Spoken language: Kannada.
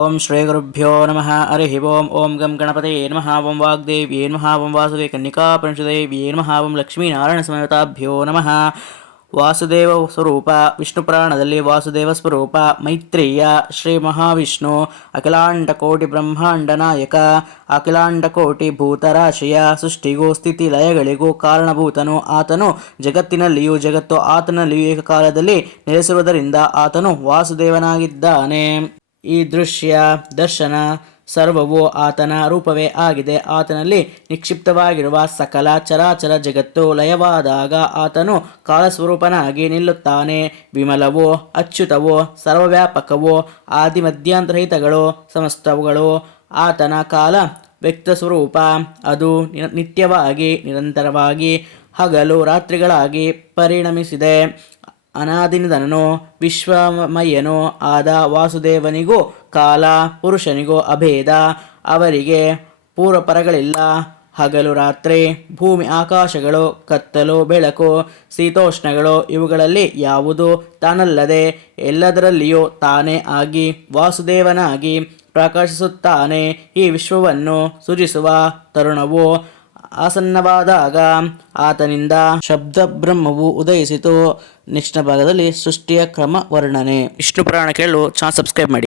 ಓಂ ಶ್ರೀ ಗುರುಭ್ಯೋ ನಮಃ ಹರಿ ಓಂ ಓಂ ಗಂ ಗಣಪತೇ ನಮಃ ಓಂ ವಾಗ್ದೇವ್ಯೇ ನಮಃ ಓಂ ವಾಸುದೇ ಕನ್ನಿಕಾಪನಿಷದೇವ್ಯೇ ನಮಃ ಓಂ ಲಕ್ಷ್ಮೀನಾರಾಯಣ ಸಮೇತಾಭ್ಯೋ ನಮಃ ವಾಸುದೇವ ಸ್ವರೂಪ ವಿಷ್ಣು ಪುರಾಣದಲ್ಲಿ ವಾಸುದೇವ ಸ್ವರೂಪ ಮೈತ್ರೇಯ ಶ್ರೀ ಮಹಾವಿಷ್ಣು ಅಖಿಲಾಂಡ ಕೋಟಿ ಬ್ರಹ್ಮಾಂಡ ನಾಯಕ ಅಖಿಲಾಂಡ ಕೋಟಿ ಭೂತರಾಶಿಯ ಸೃಷ್ಟಿಗೂ ಸ್ಥಿತಿ ಲಯಗಳಿಗೂ ಕಾರಣಭೂತನು ಆತನು. ಜಗತ್ತಿನಲ್ಲಿಯೂ ಜಗತ್ತು ಆತನಲ್ಲಿಯೂ ಏಕಕಾಲದಲ್ಲಿ ನೆಲೆಸಿರುವುದರಿಂದ ಆತನು ವಾಸುದೇವನಾಗಿದ್ದಾನೆ. ಈ ದೃಶ್ಯ ದರ್ಶನ ಸರ್ವವು ಆತನ ರೂಪವೇ ಆಗಿದೆ. ಆತನಲ್ಲಿ ನಿಕ್ಷಿಪ್ತವಾಗಿರುವ ಸಕಲ ಚರಾಚರ ಜಗತ್ತು ಲಯವಾದಾಗ ಆತನು ಕಾಲಸ್ವರೂಪನಾಗಿ ನಿಲ್ಲುತ್ತಾನೆ. ವಿಮಲವೋ, ಅಚ್ಯುತವು, ಸರ್ವವ್ಯಾಪಕವೋ ಆದಿ ಮಧ್ಯಾಂತರಹಿತಗಳು ಸಮಸ್ತವುಗಳು, ಆತನ ಕಾಲ ವ್ಯಕ್ತ ಸ್ವರೂಪ ಅದು ನಿತ್ಯವಾಗಿ, ನಿರಂತರವಾಗಿ ಹಗಲು ರಾತ್ರಿಗಳಾಗಿ ಪರಿಣಮಿಸಿದೆ. ಅನಾದಿನಿಧನನು ವಿಶ್ವಮಯ್ಯನು ಆದ ವಾಸುದೇವನಿಗೂ ಕಾಲ, ಪುರುಷನಿಗೂ ಅಭೇದ. ಅವರಿಗೆ ಪೂರ್ವಪರಗಳಿಲ್ಲ. ಹಗಲು, ರಾತ್ರಿ, ಭೂಮಿ, ಆಕಾಶಗಳು, ಕತ್ತಲು, ಬೆಳಕು, ಶೀತೋಷ್ಣಗಳು, ಇವುಗಳಲ್ಲಿ ಯಾವುದು ತಾನಲ್ಲದೆ ಎಲ್ಲದರಲ್ಲಿಯೂ ತಾನೇ ಆಗಿ, ವಾಸುದೇವನಾಗಿ ಪ್ರಕಾಶಿಸುತ್ತಾನೆ. ಈ ವಿಶ್ವವನ್ನು ಸೃಜಿಸುವ ತರುಣವು ಆಸನ್ನವಾದಾಗ ಆತನಿಂದ ಶಬ್ದ ಬ್ರಹ್ಮವು ಉದಯಿಸಿತು. ನೆಕ್ಸ್ಟ್ನ ಭಾಗದಲ್ಲಿ ಸೃಷ್ಟಿಯ ಕ್ರಮ ವರ್ಣನೆ. ವಿಷ್ಣು ಪುರಾಣ ಕೇಳಲು ಚಾನಲ್ ಸಬ್ಸ್ಕ್ರೈಬ್ ಮಾಡಿ.